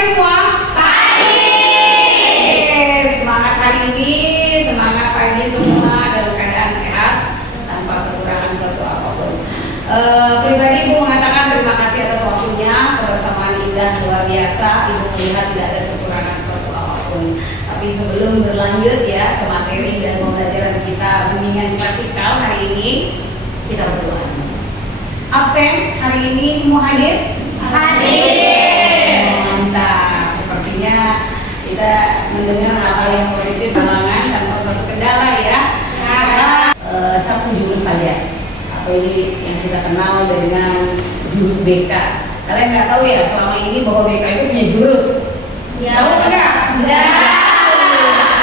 pagi semua. Pagi. Semangat hari ini, semangat pagi semua dalam keadaan sehat tanpa kekurangan suatu apapun. Pribadi Ibu mengatakan terima kasih atas waktunya, kebersamaan indah luar biasa. Ibu melihat tidak ada kekurangan suatu apapun. Tapi sebelum berlanjut ya ke materi dan pembelajaran kita bimbingan klasikal hari ini, kita berdoa. Absen hari ini semua hadir? Hadir. Mantap. Sepertinya kita mendengar hal yang positif, halangan tanpa suatu kendala ya. Satu jurus saja. Atau ini yang kita kenal dengan jurus BK. Kalian nggak tahu ya selama ini bahwa BK itu punya jurus? Ya. Tahu enggak? Enggak.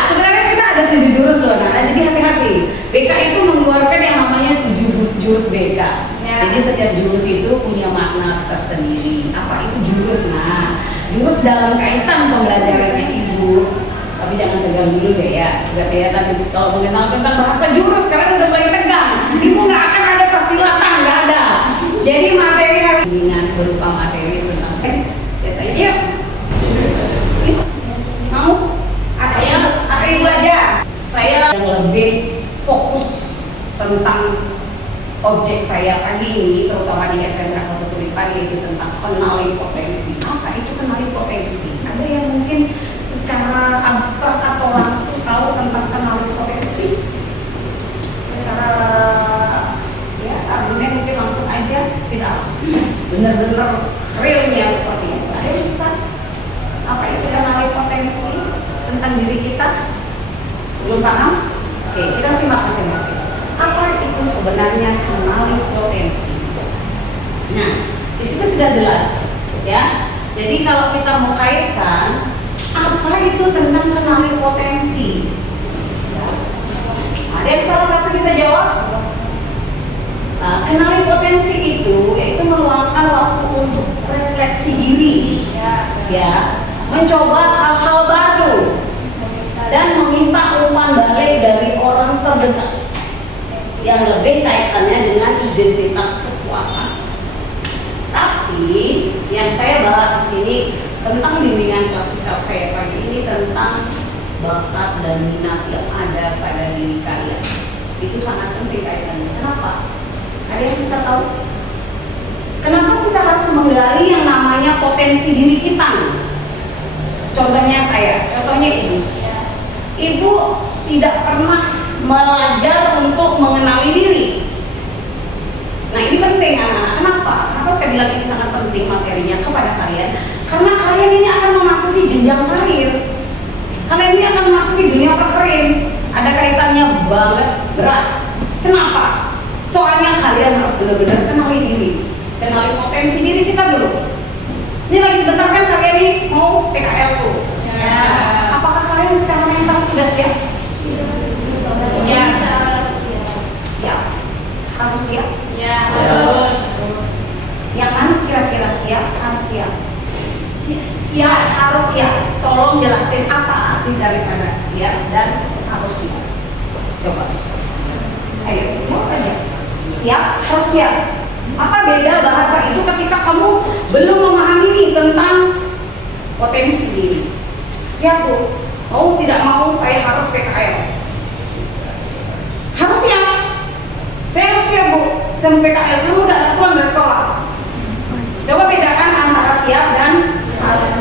Sebenarnya kita ada 7 jurus loh. Nah, jadi hati-hati. BK itu mengeluarkan yang namanya 7 jurus BK. Jadi setiap jurus itu punya makna tersendiri. Apa itu jurus? Nah, jurus dalam kaitan pembelajarannya Ibu. Tapi jangan tegang dulu deh ya. Gak kelihatan kalau mengenal tentang bahasa jurus sekarang udah mulai tegang. Ibu nggak akan ada persilatan, nggak ada. Jadi materi hari ini berupa materi tentang saya yuk. Mau? Atau Ibu aja. Saya yang lebih fokus tentang objek saya pagi ini, terutama di SMK 1 Tulipan, yaitu tentang kenali potensi. Apa itu kenali potensi? Ada yang mungkin secara abstrak atau langsung tahu tentang kenali potensi? Secara ya argumen mungkin langsung aja, tidak harus benar-benar realnya seperti itu. Ada yang bisa? Apa itu kenali potensi tentang diri kita? Belum paham? Oke, kita simak masing-masing. Apa itu sebenarnya kenali potensi? Nah, di situ sudah jelas, ya. Jadi kalau kita mau kaitkan, apa itu tentang kenali potensi? Ya. Ada yang salah satu bisa jawab? Nah, kenali potensi itu yaitu meluangkan waktu untuk refleksi diri, ya, mencoba hal-hal baru, dan meminta umpan balik dari orang terdekat yang lebih kaitannya dengan identitas kekuatan. Tapi yang saya bahas di sini tentang bimbingan klasikal saya pagi ini tentang bakat dan minat yang ada pada diri kalian. Itu sangat penting kaitannya. Kenapa? Ada yang bisa tahu? Kenapa kita harus menggali yang namanya potensi diri kita? Contohnya contohnya Ibu tidak pernah belajar untuk mengenali diri. Nah ini penting anak-anak. Kenapa? Kenapa saya bilang ini sangat penting materinya kepada kalian? Karena kalian ini akan memasuki jenjang karir. Kalian ini akan memasuki dunia pekerjaan. Ada kaitannya banget berat. Kenapa? Soalnya kalian harus benar-benar kenali diri, kenali potensi diri kita dulu. Ini lagi sebentar kan kalian ini mau PKL tuh. Ya. Apakah kalian secara mental sudah siap? Ya. Siap. Harus siap? Ya. Yang mana kira-kira siap? Harus siap. Siap, harus siap. Tolong jelasin apa arti daripada siap dan harus siap. Coba. Ayo, jawab aja. Siap, harus siap. Apa beda bahasa itu ketika kamu belum memahami tentang potensi diri? Siap Bu. Mau tidak mau saya harus PKL. Harus siap. Saya harus siap Bu. Saya PKL, kamu udah pulang dari sekolah. Coba bedakan antara siap dan harus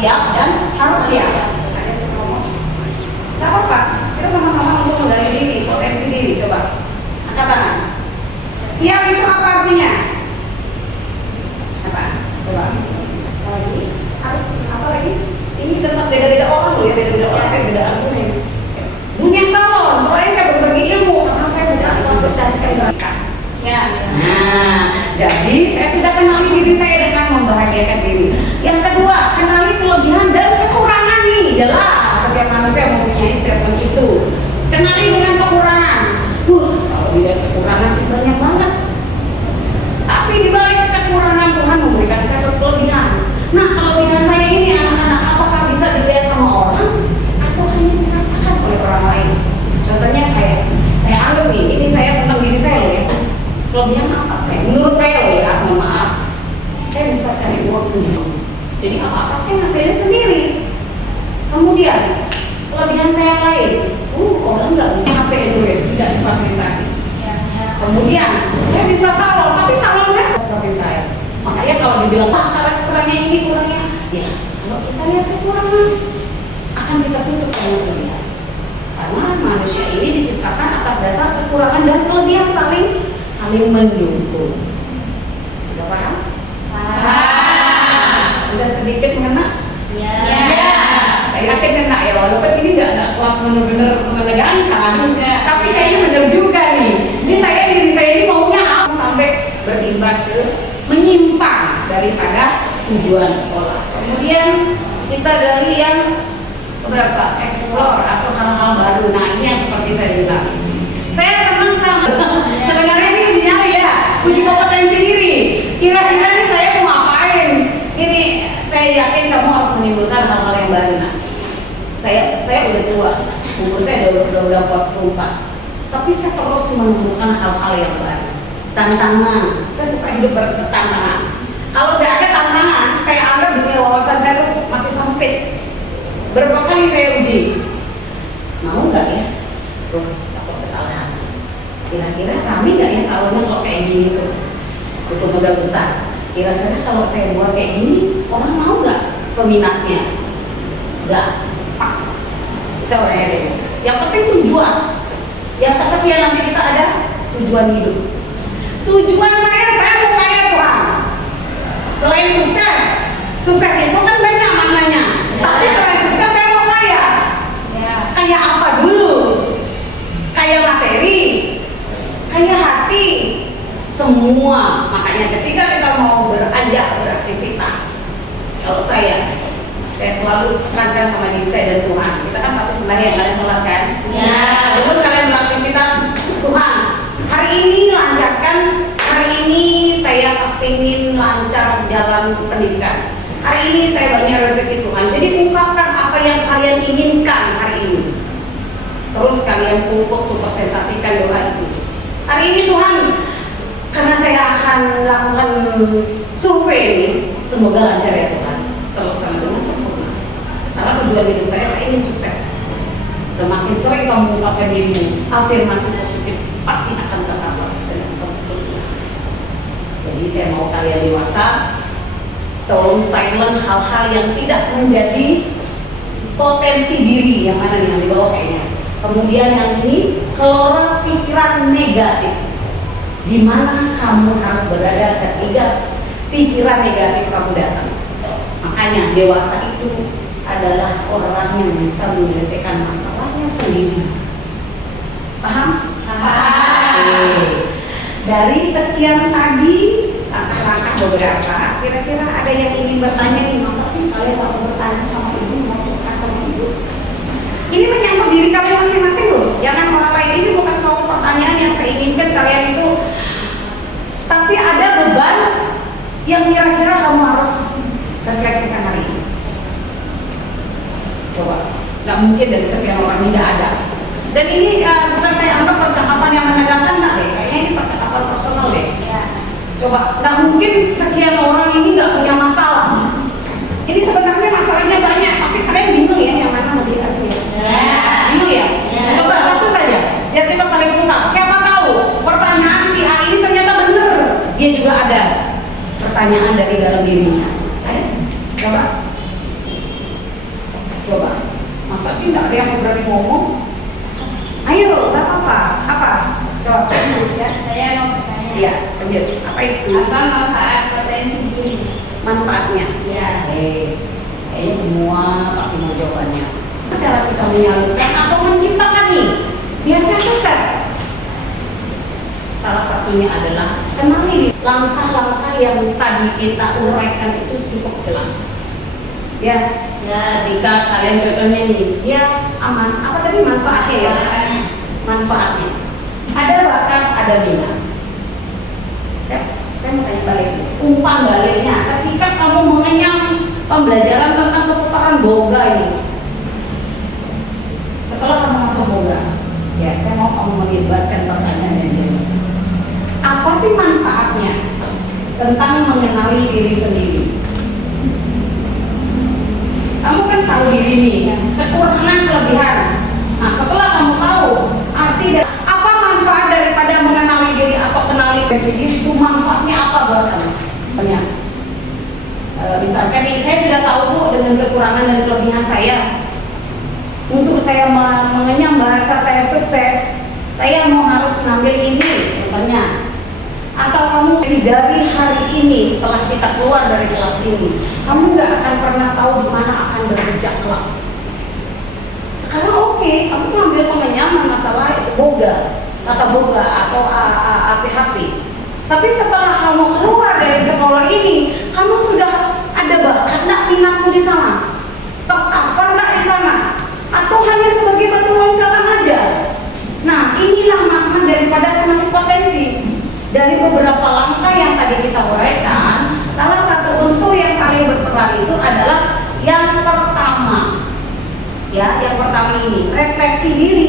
siap dan harus siap. Ada yang bisa ngomong? Gak apa-apa. Kita sama-sama untuk menggali diri, potensi diri. Coba angkat tangan. Siap itu apa artinya? Apa? Coba. Lagi. Harus apa lagi? Ini tentang beda-beda orang loh ya, beda-beda orang, beda argumen. Dunia salon, selain saya berbagi ilmu, karena saya berbagi kecantikan. Ya. Nah, jadi saya sudah kenali diri saya dengan membahagiakan diri. Yang kedua, kenali kelebihan dan kekurangan nih. Jelas, setiap manusia mempunyai statement itu. Kenali dengan kekurangan. Kalau tidak kekurangan sih banyak banget. Tapi di balik kekurangan Tuhan memberikan saya kelebihan. Nah, kelebihan saya ini anak-anak, apakah bisa dilihat sama orang atau hanya dirasakan oleh orang lain? Contohnya saya anggap nih, ini saya tentang diri saya loh ya. Kelebihan apa saya? Menurut saya loh ya, mohon maaf, saya bisa cari uang sendiri. Jadi apa-apa saya ngasilin sendiri. Kemudian kelebihan saya yang lain, orang nggak bisa HP Android, tidak difasilitasi. Kemudian saya bisa salon, tapi salon saya seperti saya. Makanya kalau dibilang kurangnya ini kurangnya, ya kalau kita lihat kekurangan akan kita tutup dengan kelebihan. Karena manusia ini diciptakan atas dasar kekurangan dan kelebihan saling mendukung. Sudah paham? Sudah sedikit mengena? Ya. Saya yakin kena ya, walaupun ini nggak kelas benar-benar menegangkan, tapi kayaknya benar juga nih. Ini diri saya ini maunya apa sampai berimbas ke menyimpang daripada tujuan sekolah. Kemudian kita gali yang beberapa explore atau hal-hal baru. Nah ini yang seperti saya bilang, saya senang sama sebenarnya ini nyari ya uji kompetensi diri. Kira-kira nih saya mau ngapain? Ini saya yakin kamu harus menimbulkan hal-hal yang baru. Nah, saya udah tua, umur saya udah 44, tapi saya terus menemukan hal-hal yang baru, tantangan. Saya suka hidup bertantangan. Kalau nggak ada tantangan, saya anggap dunia wawasan saya tuh masih sempit. Berapa kali saya uji, mau nggak ya? Takut kesalahan. Kira-kira rame nggak ya salonnya kalau kayak gini tuh? Itu modal besar. Kira-kira kalau saya buat kayak gini, orang mau nggak peminatnya? Gas, pak. Saya orangnya deh. Yang penting tujuan. Yang kesekian nanti kita ada tujuan hidup. Tujuan saya mau kaya Tuhan. Selain sukses itu kan banyak maknanya. Tapi selain sukses saya mau kaya. Kaya apa dulu? Kaya materi, kaya hati, semua. Makanya ketika kita mau beranjak beraktivitas, kalau saya selalu tekankan sama diri saya dan Tuhan. Kita kan pasti sembahyang, kalian sholat kan? Ya. Sebelum kalian beraktivitas, Tuhan, hari ini lancarkan. Hari ini saya ingin lancar jalan pendidikan. Hari ini saya banyak rezeki Tuhan. Jadi ungkapkan apa yang kalian inginkan hari ini. Terus kalian pupuk tuh presentasikan doa itu. Hari ini Tuhan, karena saya akan melakukan survei ini, semoga lancar ya Tuhan. Terlaksana dengan sempurna. Karena tujuan hidup saya ingin sukses. Semakin sering kamu mengungkapkan dirimu, afirmasi positif pasti akan terkabul dengan sempurna. Jadi saya mau kalian dewasa, tolong silent hal-hal yang tidak menjadi potensi diri. Yang mana nih yang di bawah kayaknya. Kemudian yang ini, keluar pikiran negatif. Di mana kamu harus berada ketika pikiran negatif kamu datang. Makanya dewasa itu adalah orang yang bisa menyelesaikan masalahnya sendiri. Paham? Dari sekian tadi langkah-langkah beberapa, kira-kira ada yang ingin bertanya nih, masa sih kalian mau bertanya sama ibu, mau curhat sama ibu? Ini menyangkut diri kalian masing-masing loh. Jangan orang lain, ini bukan suatu pertanyaan yang saya inginkan kalian itu, tapi ada beban yang kira-kira kamu harus refleksikan hari ini. Coba, nggak mungkin dari sekian orang tidak ada. Dan ini bukan saya anggap percakapan yang menegangkan, nah deh. Kayaknya ini percakapan personal deh. Ya. Coba, nggak mungkin sekian orang ini nggak punya masalah. Ini sebenarnya masalahnya banyak, tapi kalian bingung ya yang mana mau diadu ya? Bingung ya? Coba satu saja, biar kita saling ungkap. Siapa tahu pertanyaan si A ini ternyata benar. Dia juga ada pertanyaan dari dalam dirinya. Coba, masa sih nggak ada yang berani ngomong? Ayo, nggak apa-apa. Apa? Coba. Ya, saya mau bertanya. Iya, lanjut. Apa itu? Apa manfaat potensi diri? Manfaatnya? Ya. Kayaknya semua pasti mau jawabannya. Cara kita menyalurkan atau menciptakan nih, biar saya sukses. Salah satunya adalah kenali langkah-langkah yang tadi kita uraikan itu cukup jelas. Ya, ketika kalian contohnya nih, ya aman. Apa tadi manfaatnya ya? Manfaatnya. Ada bakat, ada minat. Saya mau tanya balik. Umpan baliknya, ketika kamu mengenyam pembelajaran tentang seputaran boga ini, setelah kamu masuk boga, ya saya mau kamu menjelaskan pertanyaan ini. Apa sih manfaatnya tentang mengenali diri sendiri? Kamu kan tahu diri nih, kekurangan kelebihan. Nah setelah kamu tahu arti dan apa manfaat daripada mengenali diri atau kenali diri sendiri, cuma manfaatnya apa buat kamu? Banyak. Misalkan nih, saya sudah tahu Bu dengan kekurangan dan kelebihan saya. Untuk saya mengenyam bahasa saya sukses, saya mau harus mengambil ini, contohnya. Atau kamu dari hari ini setelah kita keluar dari kelas ini, kamu nggak akan pernah tahu di mana akan berpijak kelak. Sekarang oke, kamu ngambil pengenyaman masalah itu boga, kata boga atau APHP. Tapi setelah kamu keluar dari sekolah ini, kamu sudah ada bakat nggak minatmu di sana? Tercover nggak di sana? Atau hanya sebagai batu loncatan aja? Nah, inilah makna daripada penemu potensi. Dari beberapa langkah yang tadi kita uraikan, salah satu unsur yang paling berperan itu adalah yang pertama. Ya, yang pertama ini refleksi diri.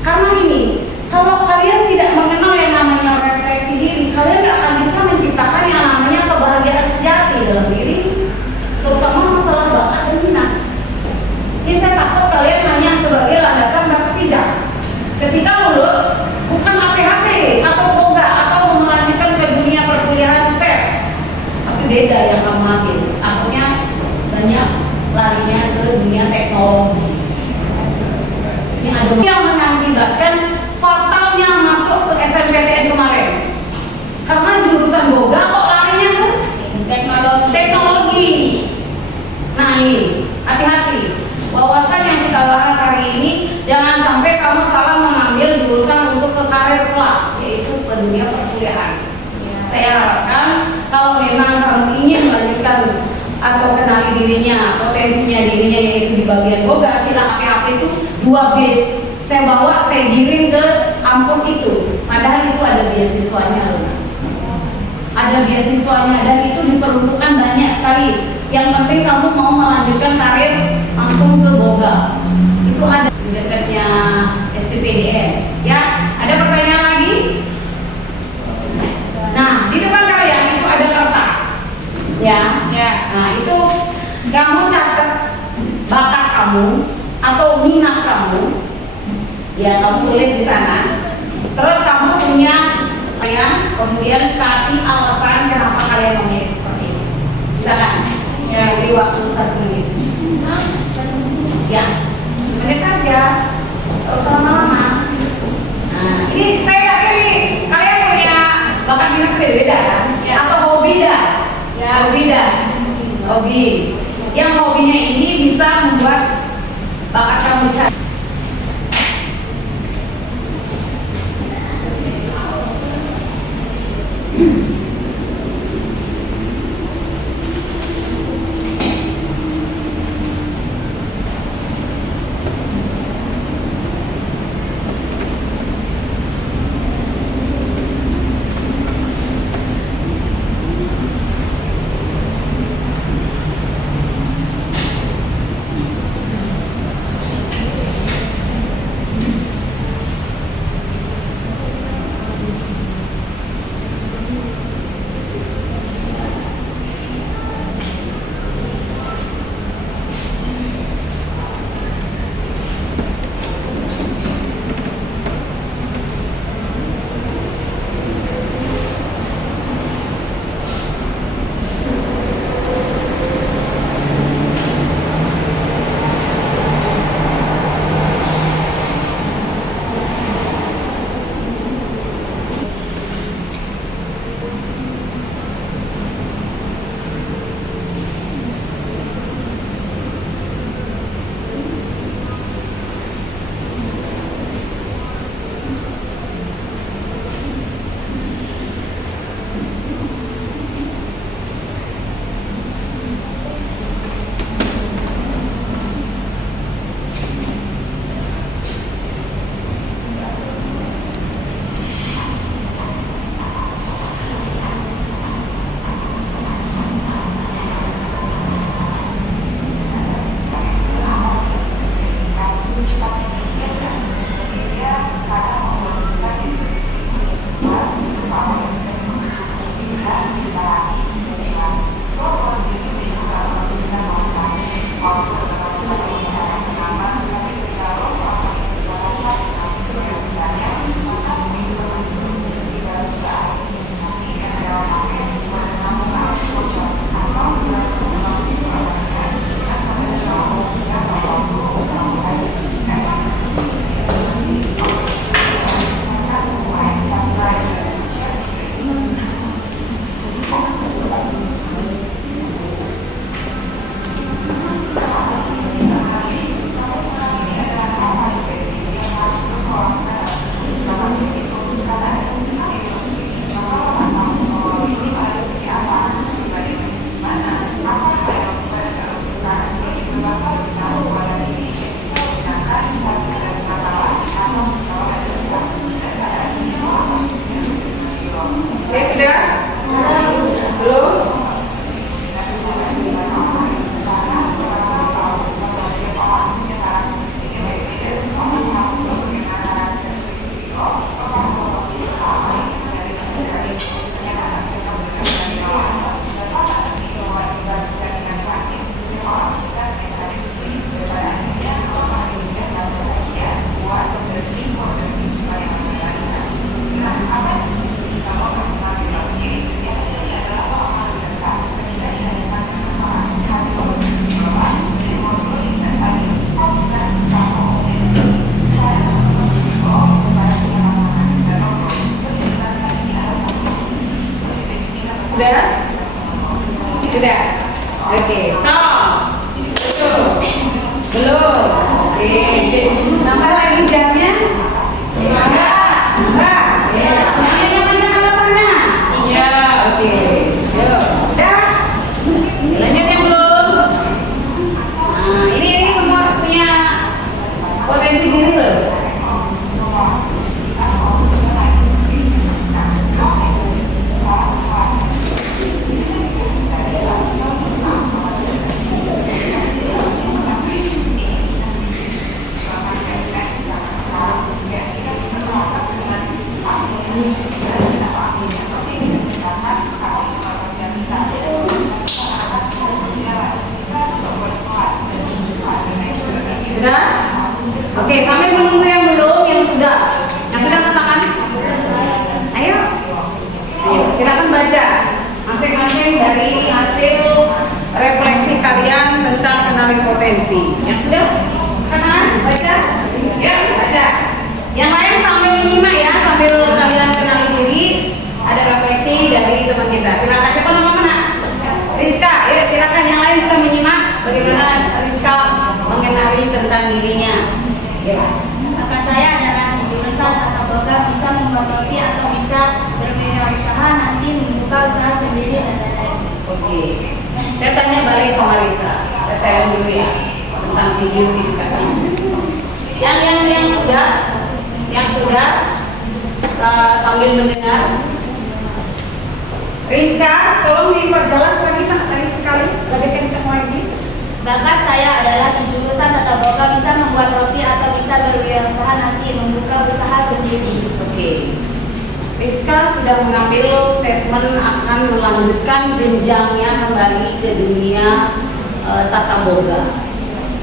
Karena ini, kalau kalian tidak mengenal yang namanya refleksi diri, kalian nggak akan bisa menciptakan yang namanya kebahagiaan sejati dalam diri, terutama masalah bakat dan minat. Ini saya takut kalian hanya sebagai landasan berpijak. Ketika lulus, bukan APHP atau boga atau melanjutkan ke dunia perkuliahan set, tapi beda yang kamu ambil. Akhirnya banyak larinya ke dunia teknologi. Ini ada yang mengakibatkan fatalnya masuk ke SNPTN kemarin. Karena jurusan boga kok larinya ke teknologi. Nah ini, hati-hati. Wawasan yang kita bahas hari ini, jangan sampai kamu salah mengambil jurusan untuk ke karir kelak, yaitu ke dunia perkuliahan. Saya harapkan kalau memang kamu ingin melanjutkan atau kenali dirinya, potensinya dirinya yaitu di bagian boga, silakan PHP itu 2 base. Saya bawa, saya giring ke kampus itu. Padahal itu ada beasiswanya loh. Ada beasiswanya dan itu diperuntukkan banyak sekali. Yang penting kamu mau melanjutkan karir langsung ke boga. Itu ada di dekatnya STPDN. Ya, ada pertanyaan lagi? Nah, di depan kalian itu ada kertas. Ya. Nah, itu kamu catat bakat kamu atau minat kamu. Ya, kamu tulis di sana. Terus kamu punya kemudian kasih alasan kenapa kalian memilih seperti itu. Silakan. Ya, beri waktu 1 menit. Ya, 1 menit saja. Gak usah lama-lama. Nah, ini saya yakin nih kalian punya bakat minat beda-beda kan? Ya. Atau hobi dah? Ya, hobi dah. Hobi. Yang hobinya ini bisa membuat bakat kamu bisa. Belum. Oke. Tambah lagi jamnya? Enggak. Ya. Yang mana alasannya? Iya. Oke. Yuk. Sudah? Lanjut yang belum? Nah, ini semua punya potensi diri loh. Sudah? Oke, sampai menunggu yang belum, yang sudah. Yang sudah angkat tangan. Ayo. Ayo, silakan baca. Masing-masing dari hasil refleksi kalian tentang kenali potensi. Yang sudah? Kanan, baca. Ya, baca. Yang lain sambil menyimak ya, sambil kalian kenali diri. Ada refleksi dari teman kita. Silakan. Siapa nama mana? Rizka. Ya, silakan. Yang lain bisa menyimak bagaimana Rizka mengenali tentang dirinya. Ya. Bakat saya adalah jurusan tata boga, bisa membuat roti atau bisa berwirausaha, nanti membuka usaha sendiri dan lain-lain. Oke. Saya tanya balik sama Lisa. Saya dulu ya tentang video edukasi. Yang sudah sambil mendengar. Rizka, tolong diperjelas lagi tadi sekali, lebih kencang lagi. Bakat saya adalah di jurusan tata boga, bisa membuat roti atau bisa berwirausaha, nanti membuka usaha sendiri. Oke. Rizka sudah mengambil statement akan melanjutkan jenjangnya kembali ke dunia tata boga.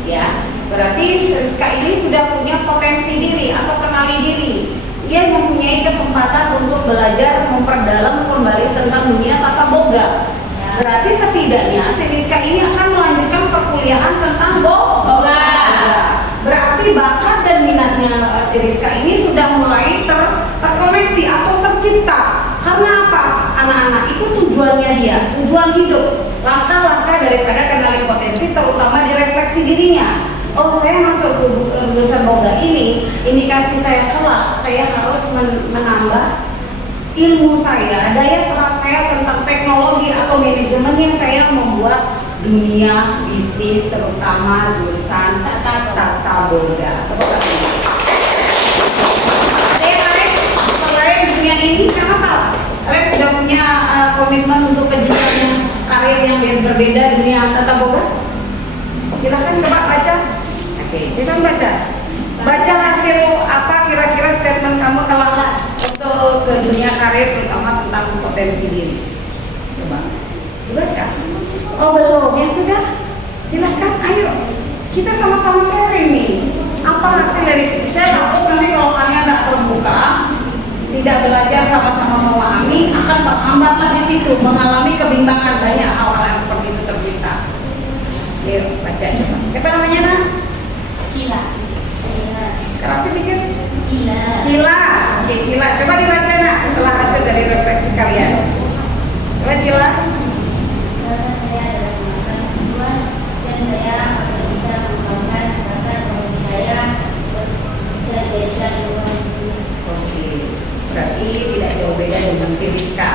Ya, berarti Rizka ini sudah punya potensi diri atau kenali diri. Dia mempunyai kesempatan untuk belajar memperdalam kembali tentang dunia tata boga. Berarti setidaknya si Rizka ini akan melanjutkan perkuliahan tentang boga. Berarti bakat dan minatnya si Rizka ini sudah mulai terkoneksi atau tercipta. Karena apa? Anak-anak itu tujuannya dia, tujuan hidup. Langkah-langkah daripada kenali potensi terutama direfleksi dirinya. Oh, saya masuk jurusan boga ini, indikasi saya kelak saya harus menambah ilmu saya, daya serap saya tentang teknologi atau manajemen yang saya membuat dunia bisnis terutama jurusan tata boga. Ada yang lain selain dunia ini kan masalah. Kalian sudah punya komitmen untuk kejenjang karir yang berbeda dunia tata boga? Silahkan coba baca. Oke, coba baca. Baca hasil apa kira-kira statement kamu telah untuk ke dunia karir terutama tentang potensi diri. Coba dibaca. Oh belum, yang sudah? Silahkan, ayo kita sama-sama sharing nih. Apa hasil dari saya takut nanti kalau kalian tidak terbuka, tidak belajar sama-sama memahami, akan terhambatlah di situ, mengalami kebimbangan banyak hal-hal seperti itu tercipta. Yuk baca coba. Siapa namanya nak? Cila. Kerasnya dikit. Cila. Oke, Cila. Coba dibaca nak setelah hasil dari refleksi kalian. Coba Cila. Bakat saya adalah kemampuan Tuhan, dan saya akan bisa mengembangkan bakat hobi saya bisa dijadikan peluang bisnis. Oke. Berarti tidak jauh beda dengan si Rizka.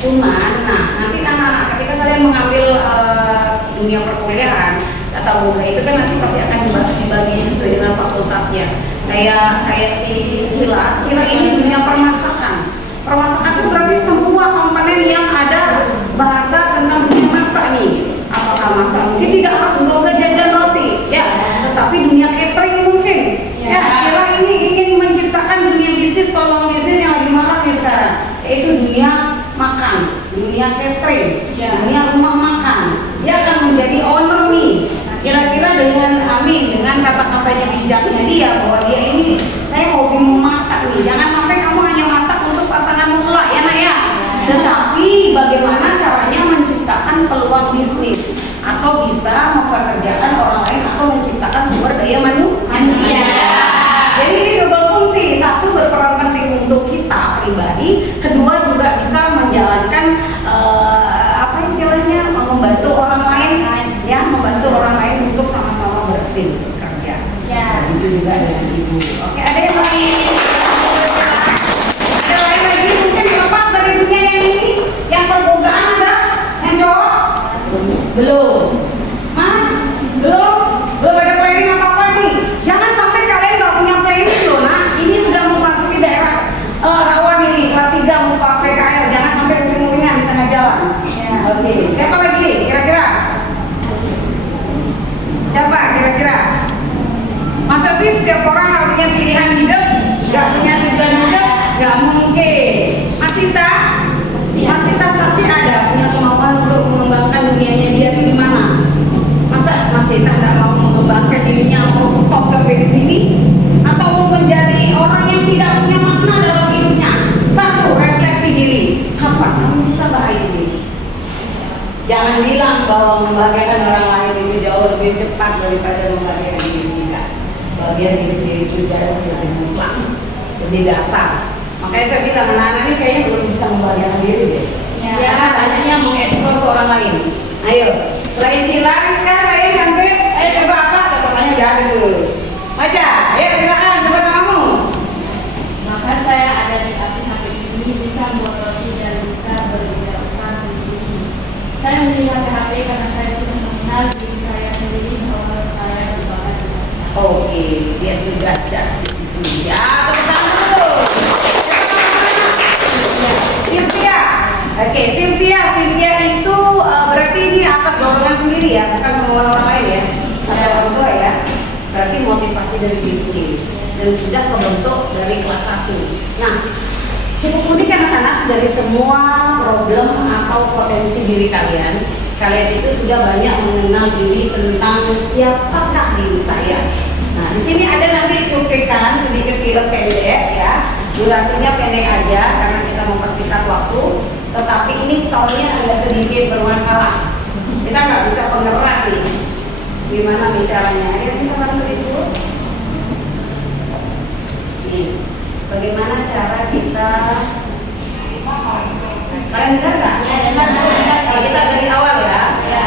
Cuman, nah nanti anak-anak ketika kalian mengambil dunia perkuliahan, tata boga itu kan nanti pasti akan dibagi sesuai dengan fakultasnya. Kayak si Cila ini dunia permasakan. Permasakan itu berarti semua komponen yang ada bahasa tentang dunia masak nih. Apakah masak mungkin tidak harus boga jajan roti, ya, tetapi dunia catering mungkin. Ya, Cila ini ingin menciptakan dunia bisnis, peluang bisnis yang lagi marak nih sekarang, yaitu dunia makan, dunia catering, dunia rumah makan. Dia akan menjadi owner nih. Kira-kira dengan kata-katanya bijaknya dia bahwa dia ini, saya hobi memasak nih. Jangan sampai kamu hanya masak untuk pasanganmu kelak ya nak ya. Tetapi bagaimana caranya menciptakan peluang bisnis atau bisa mempekerjakan orang lain atau menciptakan sumber daya manusia. Jadi ini double fungsi. Satu berperan penting untuk kita pribadi, kedua juga bisa menjalankan membantu orang lain ya, membantu orang lain untuk sama-sama bertim. kira-kira? Masa sih setiap orang nggak punya pilihan hidup, nggak punya tujuan hidup? Nggak mungkin. Masita pasti ada punya kemauan untuk mengembangkan dunianya dia di mana? Masa Masita nggak mau mengembangkan dirinya, mau stop sampai di sini? Atau mau menjadi orang yang tidak punya makna dalam hidupnya? Satu, refleksi diri. Kapan kamu bisa bahagia diri? Jangan bilang bahwa membahagiakan orang lain itu jauh lebih cepat daripada membahagiakan diri kita. Bagian diri sendiri itu jauh lebih mutlak, lebih dasar. Makanya saya bilang anak-anak ini kayaknya belum bisa membahagiakan diri deh. Ya. Banyaknya mengekspor ke orang lain. Ayo, selain Cilaris kan saya nanti, ayo coba apa? Katanya udah ada tuh. Aja, ayo silakan sebut namamu. Bahkan saya ada di HP ini bisa memproduksi dan bisa berwirausaha sendiri. Saya memilih HP karena saya bisa mengenal diri saya sendiri bahwa saya berbakat dengan saya. Oke, dia sudah judge di situ. Ya, tepuk tangan dulu. Sylvia. Oke, Sylvia itu berarti ini atas dorongan sendiri ya, bukan kemauan orang lain ya. Ada orang tua ya. Berarti motivasi dari diri sendiri dan sudah kebentuk dari kelas 1. Nah, cukup unik kan anak-anak, dari semua problem atau potensi diri kalian itu sudah banyak mengenal diri tentang siapakah diri saya. Nah, di sini ada nanti cuplikan sedikit film pendek ya. Durasinya pendek aja karena kita mempersingkat waktu. Tetapi ini soundnya agak sedikit bermasalah. Kita nggak bisa pengeras nih. Gimana bicaranya? Ada yang bisa bantu ibu? Nih, bagaimana cara kita? Kalian dengar nggak? Ya, dengar. Kalau kita dari awal ya. Ya.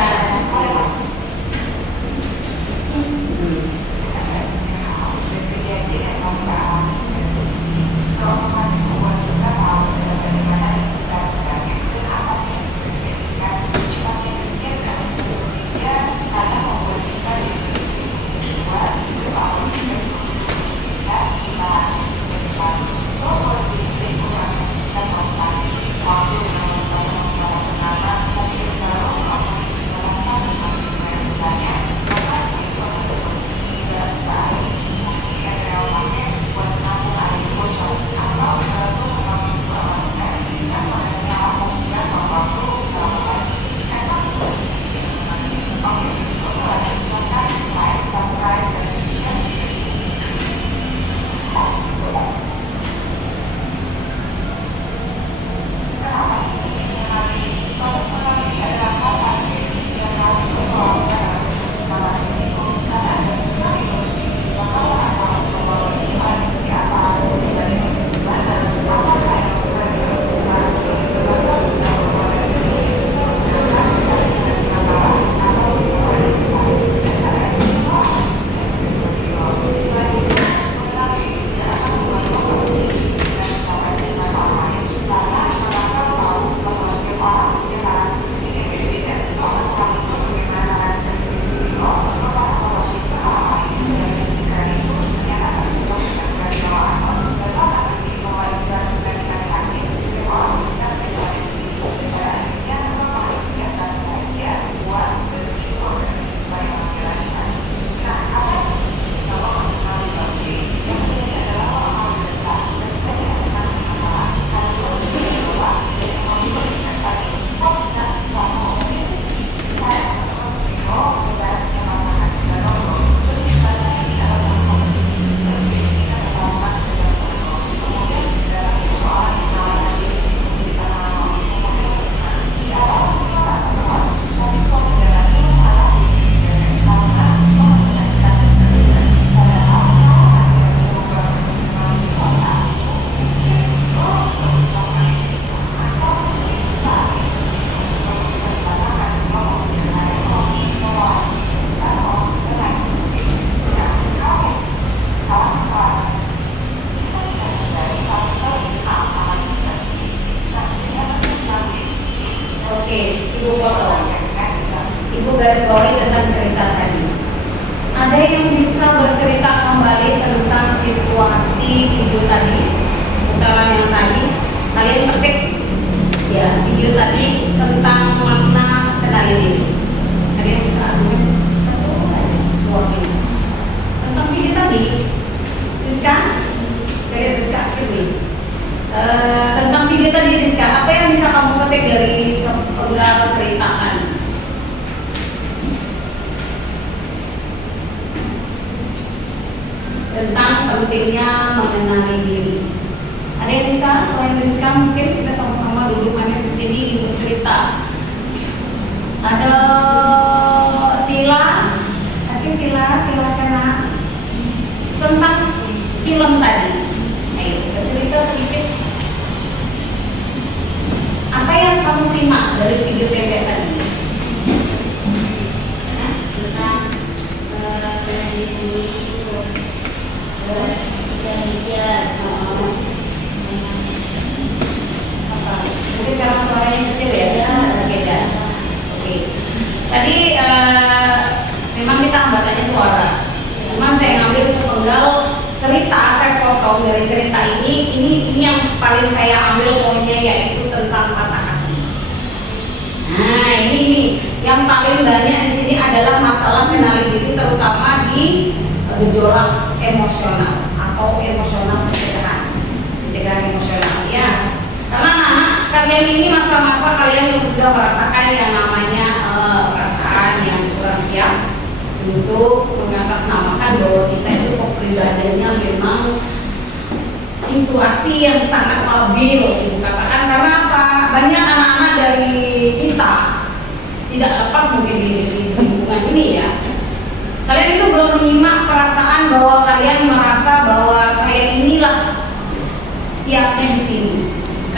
garis bawahi tentang cerita tadi. Ada yang bisa bercerita kembali tentang situasi video tadi, seputaran yang tadi? Kalian petik ya video tadi tentang makna kenali diri. Ada yang bisa satu aja, 2 menit. tentang pentingnya mengenali diri. Ada yang bisa selain Rizka, mungkin kita sama-sama duduk manis di sini bercerita. Ada Sila, silakan Nak. Tentang film tadi. Ayo kita cerita sedikit. Apa yang kamu simak dari video pendek tadi? Tentang di sini itu bisa lihat Apa? Mungkin karena suaranya kecil ya? Ya. Beda. Oke. Tadi memang kita hambatannya suara. Cuman saya ngambil sepenggal cerita, saya potong dari cerita ini yang paling saya ambil poinnya yaitu tentang patah hati. Nah ini yang paling banyak di sini adalah masalah kenali diri, terutama di gejolak emosional atau emosional pencegahan emosional ya. Karena anak kalian ini masa-masa kalian sudah merasakan yang namanya perasaan yang kurang siap untuk mengatasnamakan bahwa kita itu kepribadiannya memang situasi yang sangat labil dikatakan. Karena apa? Banyak anak-anak dari kita tidak lepas mungkin di lingkungan ini ya. Kalian itu belum menyimak perasaan bahwa kalian merasa bahwa saya inilah siapnya di sini.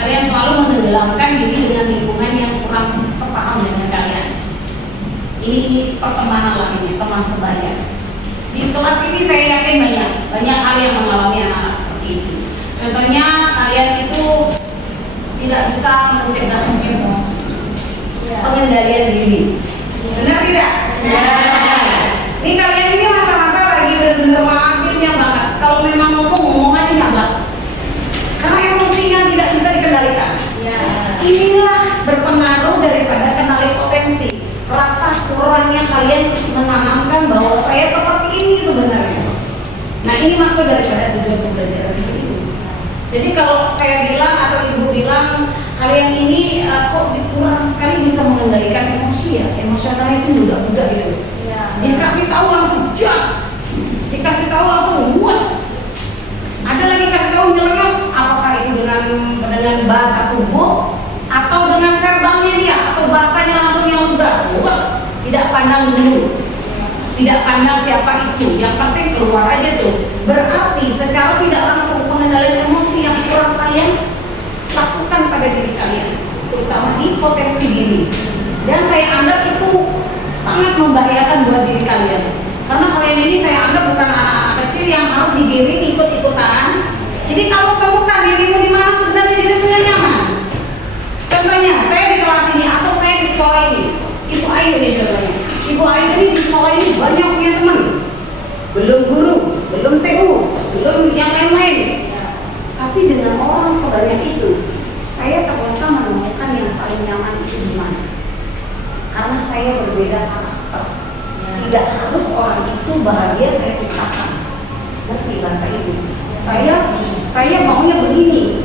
Kalian selalu menenggelamkan diri dengan lingkungan yang kurang sepaham dengan kalian. Ini pertemanan lah ini, teman sebaya. Di kelas ini saya yakin banyak hal yang mengalami anak-anak seperti itu. Contohnya kalian itu tidak bisa mencegah emosi, pengendalian diri. Benar tidak? Ini kalian ini masa-masa lagi benar-benar labilnya banget. Kalau memang ngomong aja nyablak. Karena emosinya tidak bisa dikendalikan. Inilah berpengaruh daripada kenali potensi. Rasa kurangnya kalian menanamkan bahwa saya seperti ini sebenarnya. Nah ini maksud daripada tujuan pembelajaran ini. Jadi kalau saya bilang atau ibu bilang kalian ini kok kurang sekali bisa mengendalikan emosi ya, emosionalnya itu mudah-mudah gitu. Dikasih tahu langsung jas, dikasih tahu langsung wus. Ada lagi kasih tahu nyelengos, apakah itu dengan bahasa tubuh atau dengan verbalnya dia atau bahasanya langsung yang lugas, wus. Tidak pandang dulu, tidak pandang siapa itu, yang penting keluar aja tuh. Berarti secara tidak langsung pengendalian emosi yang kurang kalian lakukan pada diri kalian, terutama di potensi diri. Dan saya anggap itu sangat membahayakan buat diri kalian, karena kalian ini saya anggap bukan anak-anak kecil yang harus digiring ikut-ikutan. Jadi kalau temukan dirimu di mana sebenarnya dirimu yang nyaman. Contohnya saya di kelas ini atau saya di sekolah ini, Ibu Ayu nih contohnya. Ibu Ayu ini di sekolah ini banyak punya teman, belum guru, belum TU, belum yang lain-lain. Tapi dengan orang sebanyak itu, saya ternyata menemukan yang paling nyaman itu di mana? Karena saya berbeda karakter. Tidak harus orang itu bahagia saya ciptakan. Ngerti bahasa ini? Saya maunya begini.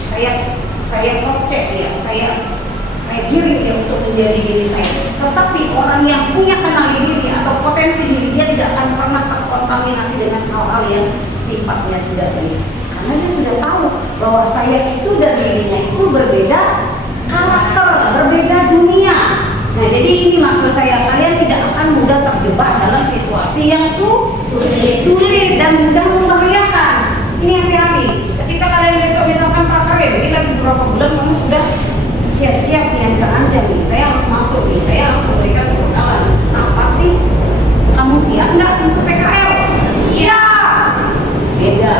Saya cross check ya. Saya giring dia untuk menjadi diri saya. Tetapi orang yang punya kenali diri atau potensi diri, dia tidak akan pernah terkontaminasi dengan hal-hal yang sifatnya tidak baik. Karena dia sudah tahu bahwa saya itu dan dirinya itu berbeda karakter, berbeda dunia. Nah jadi ini maksud saya, kalian tidak akan mudah terjebak dalam situasi yang sulit dan mudah membahayakan. Ini hati-hati. Ketika kalian besok misalkan prakarya, ini lagi beberapa bulan kamu sudah siap-siap nih, ancang-ancang nih, saya harus masuk nih, saya harus memberikan kebekalan. Apa sih? Kamu siap nggak untuk PKL? Siap. Beda.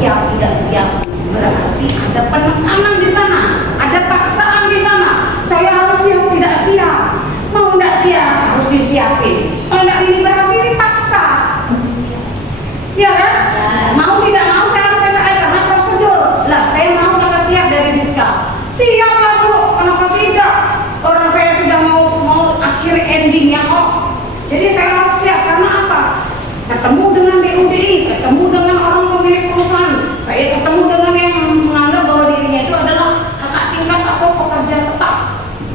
Siap tidak siap berarti ada penekanan di sana, ada paksaan di sana. Saya harus siap tidak siap. Mau tidak siap harus disiapin. Kalau tidak ini berarti dipaksa. Ya kan? Mau tidak mau saya harus PKL karena prosedur. Lah saya mau kata siap dari Diska. Siap lah Bu, kenapa tidak? Orang saya sudah mau akhir endingnya kok. Jadi saya harus siap karena apa? Ketemu dengan BUDI, ketemu dengan orang pemilik perusahaan, saya ketemu dengan yang menganggap bahwa dirinya itu adalah kakak tingkat atau pekerja tetap.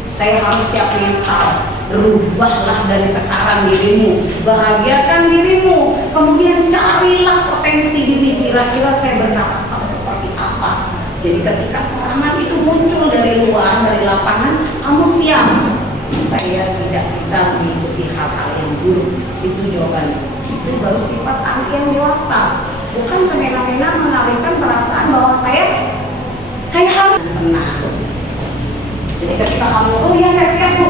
Saya harus siap mental. Rubahlah dari sekarang dirimu, bahagiakan dirimu, kemudian carilah potensi diri, kira-kira saya berkarakter seperti apa. Jadi ketika serangan itu muncul dari luar, dari lapangan, kamu siap. Saya tidak bisa mengikuti hal-hal yang buruk. Itu jawabannya. Itu baru sifat anak yang dewasa. Bukan semena-mena mengalihkan perasaan bahwa saya harus tenang. Jadi ketika kamu, oh ya saya siap bu,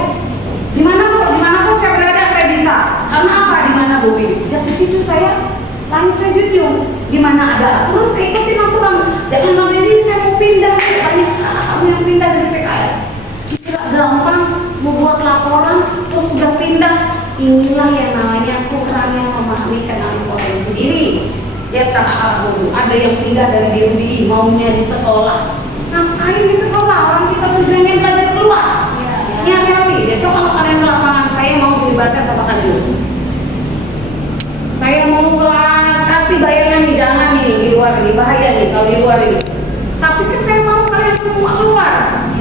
dimanapun saya berada saya bisa. Karena apa? Di mana bu? Jangan di situ saya, langit saya junjung. Di mana ada aturan saya ikutin aturan. Jangan sampai ini saya mau pindah, banyak anak kamu yang pindah dari PKL. Tidak gampang membuat laporan terus sudah pindah. Inilah yang namanya kurangnya memahami kenali potensi diri. Ya karena ada yang pindah dari DUDI maunya di sekolah. Ngapain di sekolah? Orang kita tujuannya belajar keluar. Ini hati-hati. Besok kalau kalian ke lapangan, saya mau dilibatkan sama Tajul. Saya mau kasih bayangan nih, jangan nih di luar ini, bahaya nih kalau di luar ini. Tapi kan saya mau kalian semua keluar.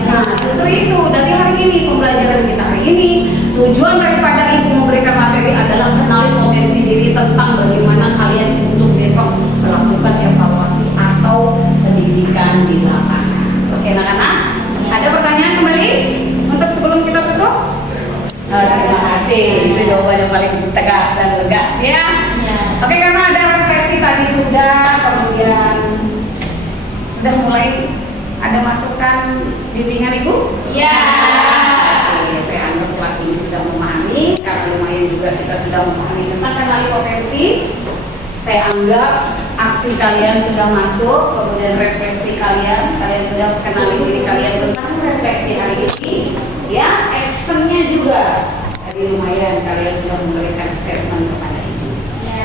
Nah justru itu dari hari ini pembelajaran kita hari ini, tujuan daripada ibu memberikan materi adalah kenali potensi diri tentang bagaimana kalian untuk besok melakukan evaluasi atau pendidikan di lapangan. Oke anak-anak, ada pertanyaan kembali untuk sebelum kita tutup? Terima kasih, itu jawaban yang paling tegas dan tegas ya. Oke, karena ada refleksi tadi sudah, kemudian sudah mulai ada masukan bimbingan ibu? Ya. Oke, saya anggap kelas ini sudah memahami, karena lumayan juga kita sudah memahami tentang kenali potensi. Saya anggap aksi kalian sudah masuk, kemudian refleksi kalian sudah kenali diri kalian tentang refleksi hari ini. Ya, actionnya juga. Tadi lumayan kalian sudah memberikan statement kepada ibu.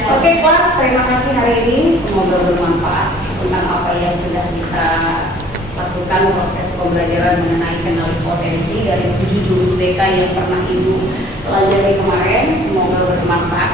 Oke kelas, terima kasih hari ini. Semoga bermanfaat tentang apa yang sudah kita lakukan proses pembelajaran mengenai kenali potensi dari 7 jurus BK yang pernah ibu pelajari kemarin. Semoga bermanfaat